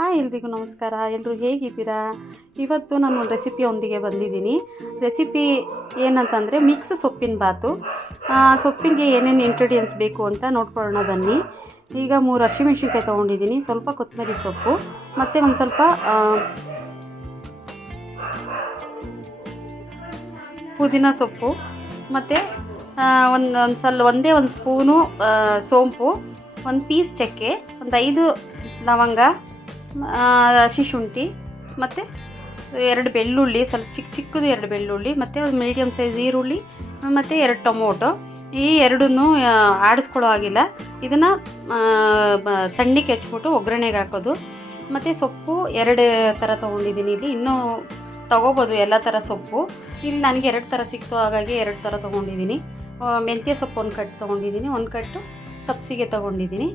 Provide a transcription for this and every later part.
Hi ಎಲ್ರಿಗೂ ನಮಸ್ಕಾರ. ಎಲ್ಲರೂ ಹೇಗಿದ್ದೀರಾ? ಇವತ್ತು ನಾನು ರೆಸಿಪಿಯೊಂದಿಗೆ ಬಂದಿದ್ದೀನಿ. ರೆಸಿಪಿ ಏನಂತಂದರೆ ಮಿಕ್ಸ್ ಸೊಪ್ಪಿನ ಬಾತು. ಸೊಪ್ಪಿಗೆ ಏನೇನು ಇಂಗ್ರೀಡಿಯೆಂಟ್ಸ್ ಬೇಕು ಅಂತ ನೋಡ್ಕೊಳ್ಳೋಣ ಬನ್ನಿ. ಈಗ ಮೂರು ಹಸಿಮೆಣ್ಸಿನ್ಕಾಯಿ ತೊಗೊಂಡಿದ್ದೀನಿ. ಸ್ವಲ್ಪ ಕೊತ್ತಂಬರಿ ಸೊಪ್ಪು, ಮತ್ತು ಒಂದು ಸ್ವಲ್ಪ ಪುದೀನ ಸೊಪ್ಪು, ಮತ್ತು ಒಂದು ಒಂದು ಸಲ, ಒಂದೇ ಒಂದು ಸ್ಪೂನು ಸೋಂಪು, ಒಂದು ಪೀಸ್ ಚಕ್ಕೆ, ಒಂದು ಐದು ಲವಂಗ ಹಸಿ ಶುಂಠಿ ಮತ್ತು ಎರಡು ಬೆಳ್ಳುಳ್ಳಿ, ಸ್ವಲ್ಪ ಚಿಕ್ಕ ಚಿಕ್ಕದು ಎರಡು ಬೆಳ್ಳುಳ್ಳಿ, ಮತ್ತು ಒಂದು ಮೀಡಿಯಮ್ ಸೈಜ್ ಈರುಳ್ಳಿ, ಮತ್ತು ಎರಡು ಟೊಮೊಟೊ. ಈ ಎರಡನ್ನೂ ಆಡಿಸ್ಕೊಳ್ಳೋ ಆಗಿಲ್ಲ ಇದನ್ನು ಸಣ್ಣಕ್ಕೆ ಹೆಚ್ಬಿಟ್ಟು ಒಗ್ಗರಣೆಗೆ ಹಾಕೋದು. ಮತ್ತು ಸೊಪ್ಪು ಎರಡು ಥರ ತೊಗೊಂಡಿದ್ದೀನಿ ಇಲ್ಲಿ. ಇನ್ನೂ ತೊಗೋಬೋದು ಎಲ್ಲ ಥರ ಸೊಪ್ಪು. ಇಲ್ಲಿ ನನಗೆ ಎರಡು ಥರ ಸಿಕ್ತು, ಹಾಗಾಗಿ ಎರಡು ಥರ ತೊಗೊಂಡಿದ್ದೀನಿ. ಮೆಂತ್ಯ ಸೊಪ್ಪು ಒಂದು ಕಟ್ಟು ತೊಗೊಂಡಿದ್ದೀನಿ. ಒಂದು ಕಟ್ಟು ಸಬ್ಸಿಗೆ ತೊಗೊಂಡಿದ್ದೀನಿ.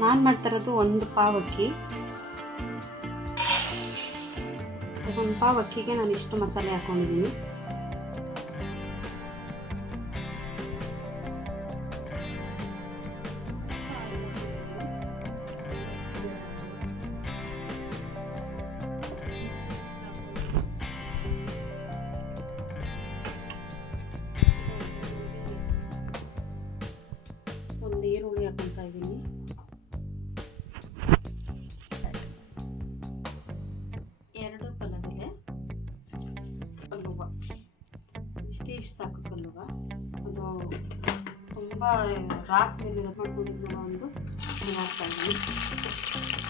ನಾನು ಮಾಡ್ತಿರೋದು ಒಂದು ಪಾವ್ ಅಕ್ಕಿ. ಒಂದು ಪಾವ್ ಅಕ್ಕಿಗೆ ನಾನು ಇಷ್ಟು ಮಸಾಲೆ ಹಾಕೊಂಡಿದ್ದೀನಿ ತುಂಬ ರಾಸ್ ಮೇಲೆ ಮಾಡ್ಕೊಂಡಿದ್ದ ಒಂದು ಹಾಕ್ತಾ ಇದ್ದೀನಿ.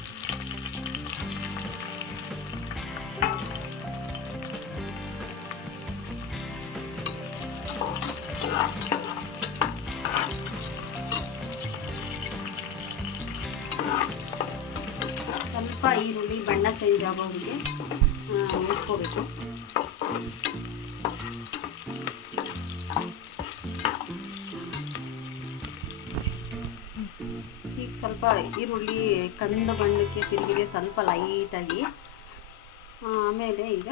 ಸ್ವಲ್ಪ ಈರುಳ್ಳಿ ಬಣ್ಣ ಚೇಂಜ್ ಆಗೋರಿಗೆ ಇಟ್ಕೋಬೇಕು ಸ್ವಲ್ಪ ಈರುಳ್ಳಿ ಕಂದು ಬಣ್ಣಕ್ಕೆ ತಿರುಗಿದೆ ಸ್ವಲ್ಪ ಲೈಟಾಗಿ ಆಮೇಲೆ ಈಗ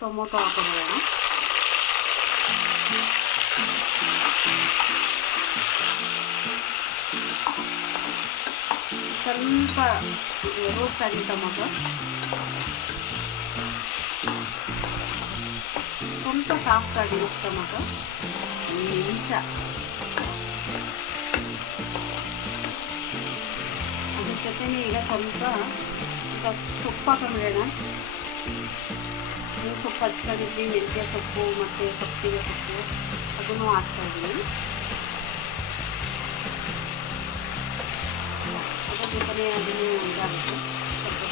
ಟೊಮೊಟೊ ಹಾಕೋಬೋಣ ಸ್ವಲ್ಪ ರೋಸ್ಟ್ ಟೊಮೊಟೊ. ಸ್ವಲ್ಪ ಸಾಫ್ಟ್ ಆಗಿ ಟೊಮೊಟೊ. ನಿಮಿಷ ಅದ್ರ ಜೊತೆನೇ ಈಗ ಸ್ವಲ್ಪ ಈಗ ಸೊಪ್ಪು ಹಾಕೊಂಡ್ಬಿಡೋಣ ನೀವು ಸೊಪ್ಪು ಹಚ್ಕೊಂಡಿದ್ವಿ ಮೆಂತ್ಯ ಸೊಪ್ಪು ಮತ್ತು ಸೊಪ್ಪಿಗೆ ಸೊಪ್ಪು ಅದನ್ನು ಹಾಕ್ತಾ ಇದ್ದೀನಿ ಅದ್ರ ಜೊತೆನೇ ಅದನ್ನು ಇದಾಗುತ್ತೆ ಸ್ವಲ್ಪ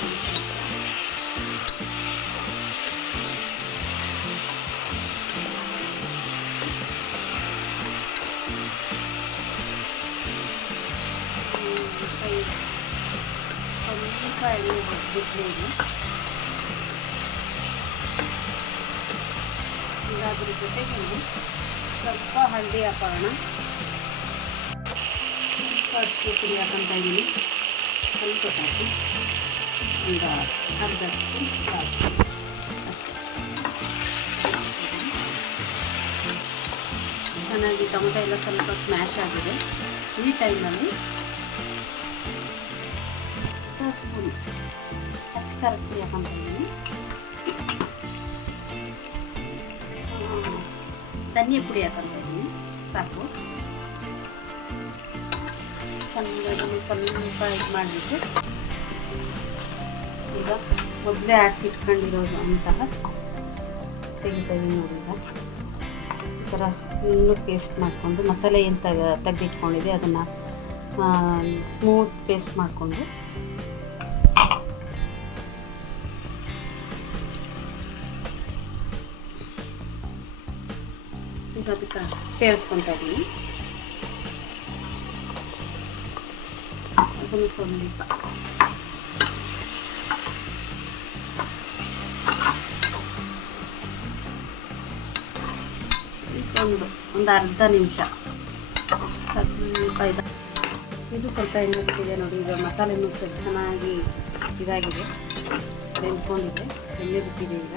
ಸ್ವಲ್ಪ. ಎಣ್ಣೆ ಅದ್ರ ಜೊತೆಗೆ ಸ್ವಲ್ಪ ಹಳದಿ ಹಾಕೋಣ ಸ್ವಲ್ಪ ಅಷ್ಟು ಪುಡಿ ಇದ್ದೀನಿ ಸ್ವಲ್ಪ ಸಾಕು ಈಗ ಅರ್ಧ ಸಾಕು ಅಷ್ಟೇ ಚೆನ್ನಾಗಿ ಟೊಮೊಟೊ ಎಲ್ಲ ಸ್ವಲ್ಪ ಸ್ಮ್ಯಾಶ್ ಆಗಿದೆ ಈ ಟೈಮಲ್ಲಿ ಸ್ಪೂನ್ ಹಚ್ಚ ಖಾರದ ಪುಡಿ ಹಾಕೊಂತ ಇದ್ದೀನಿ ಧನಿಯಾ ಪುಡಿ ಹಾಕೊಂತ ಇದ್ದೀನಿ ಸಾಕು. ಚೆನ್ನಾಗಿ ಸ್ವಲ್ಪ ಇದು ಮಾಡಿಬಿಟ್ಟು. ಈಗ ಮೊದಲೇ ಆಡಿಸಿ ಇಟ್ಕೊಂಡಿರೋದು ಅಂತಹ ತೆಗಿತೀವಿ ನೋಡಿ ಈ ಥರ ಇನ್ನೂ ಪೇಸ್ಟ್ ಮಾಡಿಕೊಂಡು ಮಸಾಲೆ ಏನು ತೆಗ ತೆಗೆದಿಟ್ಕೊಂಡಿದೆ ಅದನ್ನು ಸ್ಮೂತ್ ಪೇಸ್ಟ್ ಮಾಡಿಕೊಂಡು ಈಗ ಅದಕ್ಕೆ ಸೇರಿಸ್ಕೊತಾ ಇದ್ದೀನಿ ಅದನ್ನು ಸ್ವಲ್ಪ ಒಂದು ಒಂದು ಅರ್ಧ ನಿಮಿಷ ಸ್ವಲ್ಪ ಇದು ಇದು ಸ್ವಲ್ಪ ಎಣ್ಣೆ ಬಿಟ್ಟಿದೆ ನೋಡಿ ಈಗ ಮಸಾಲೆ ಮಿಕ್ಸ್ ಚೆನ್ನಾಗಿ ಇದಾಗಿದೆ ಬೆಂದ್ಕೊಂಡಿದೆ ಎಣ್ಣೆ ಬಿಟ್ಟಿದೆ ಈಗ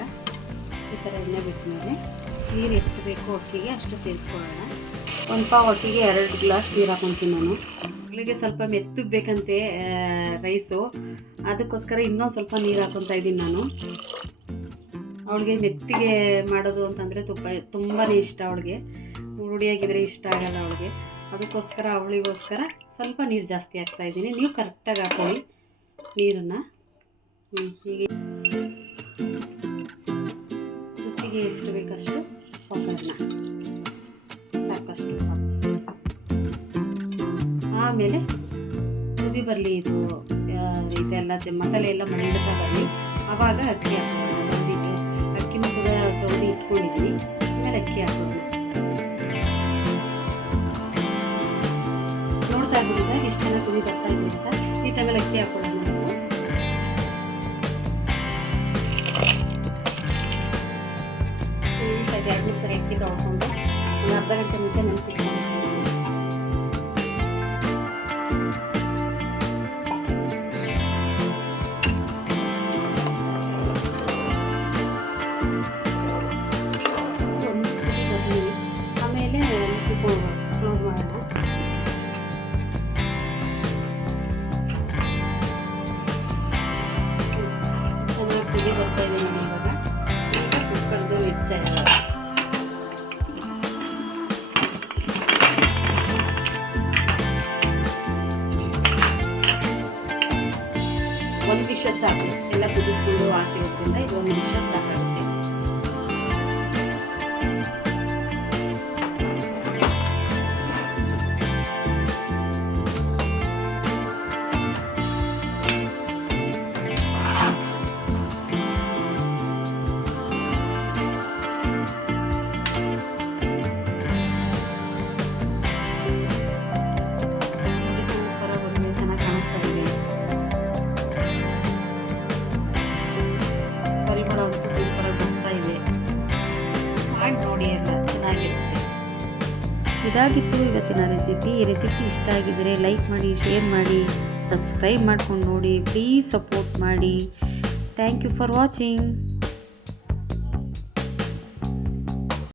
ಈ ಥರ ಎಣ್ಣೆ ಬಿಟ್ಟ ಮೇಲೆ ನೀರು ಎಷ್ಟು ಬೇಕೋ ಅಕ್ಕಿಗೆ ಅಷ್ಟು ಸೇರಿಸ್ಕೊಳ್ಳೋಣ. ಒಂದು ಪಾವ್ ಅಕ್ಕಿಗೆ ಎರಡು ಗ್ಲಾಸ್ ನೀರು ಹಾಕೊತೀನಿ ನಾನು. ಮಕ್ಕಳಿಗೆ ಸ್ವಲ್ಪ ಮೆತ್ತಗೆ ಬೇಕಂತೆ ರೈಸು. ಅದಕ್ಕೋಸ್ಕರ ಇನ್ನೊಂದು ಸ್ವಲ್ಪ ನೀರು ಹಾಕೊತಾ ಇದ್ದೀನಿ ನಾನು. ಅವಳಿಗೆ ಮೆತ್ತಿಗೆ ಮಾಡೋದು ಅಂತಂದರೆ ತುಂಬ ತುಂಬಾ ಇಷ್ಟ ಅವಳಿಗೆ. ರೂಢಿಯಾಗಿದ್ರೆ ಇಷ್ಟ ಆಗಲ್ಲ ಅವಳಿಗೆ. ಅದಕ್ಕೋಸ್ಕರ ಅವಳಿಗೋಸ್ಕರ ಸ್ವಲ್ಪ ನೀರು ಜಾಸ್ತಿ ಹಾಕ್ತಾ ಇದ್ದೀನಿ. ನೀವು ಕರೆಕ್ಟಾಗಿ ಹಾಕೊಳ್ಳಿ ನೀರನ್ನು. ಹೀಗೆ. ರುಚಿಗೆ ಎಷ್ಟು ಬೇಕಷ್ಟು ಒಗ್ಗರಣ ಸಾಕಷ್ಟು ಆಮೇಲೆ ಕುದಿ ಬರಲಿ ಇದು ಇದೆಲ್ಲ ಮಸಾಲೆ ಎಲ್ಲ ಮಂಡ್ತಾ ಬರಲಿ. ಆವಾಗ ಅಕ್ಕಿ ಹಾಕೋಣ. ಬಂದಿಟ್ಟು ಅಕ್ಕಿನ ಸುದ ತೊಳೆದು ಇಟ್ಕೊಂಡಿದ್ವಿ ಆಮೇಲೆ ಅಕ್ಕಿ ಹಾಕೋದು. ನೋಡ್ತಾ ಇದ್ದೀರಾ ಇಷ್ಟೆಲ್ಲ ಕುದಿ ಬರ್ತಾ ಇದೆ ಈ ಟೈಮಲ್ಲಿ ಅಕ್ಕಿ ಹಾಕೊಳ್ಳೋಣ ಒಂದು ಅರ್ಧ ಗಂಟೆ ಒಂದು ಇದಾಗಿತ್ತು ಇವತ್ತಿನ ರೆಸಿಪಿ ಈ ರೆಸಿಪಿ ಇಷ್ಟ ಆಗಿದರೆ ಲೈಕ್ ಮಾಡಿ ಶೇರ್ ಮಾಡಿ ಸಬ್ಸ್ಕ್ರೈಬ್ ಮಾಡ್ಕೊಂಡು ನೋಡಿ. ಪ್ಲೀಸ್ ಸಪೋರ್ಟ್ ಮಾಡಿ. Thank you for watching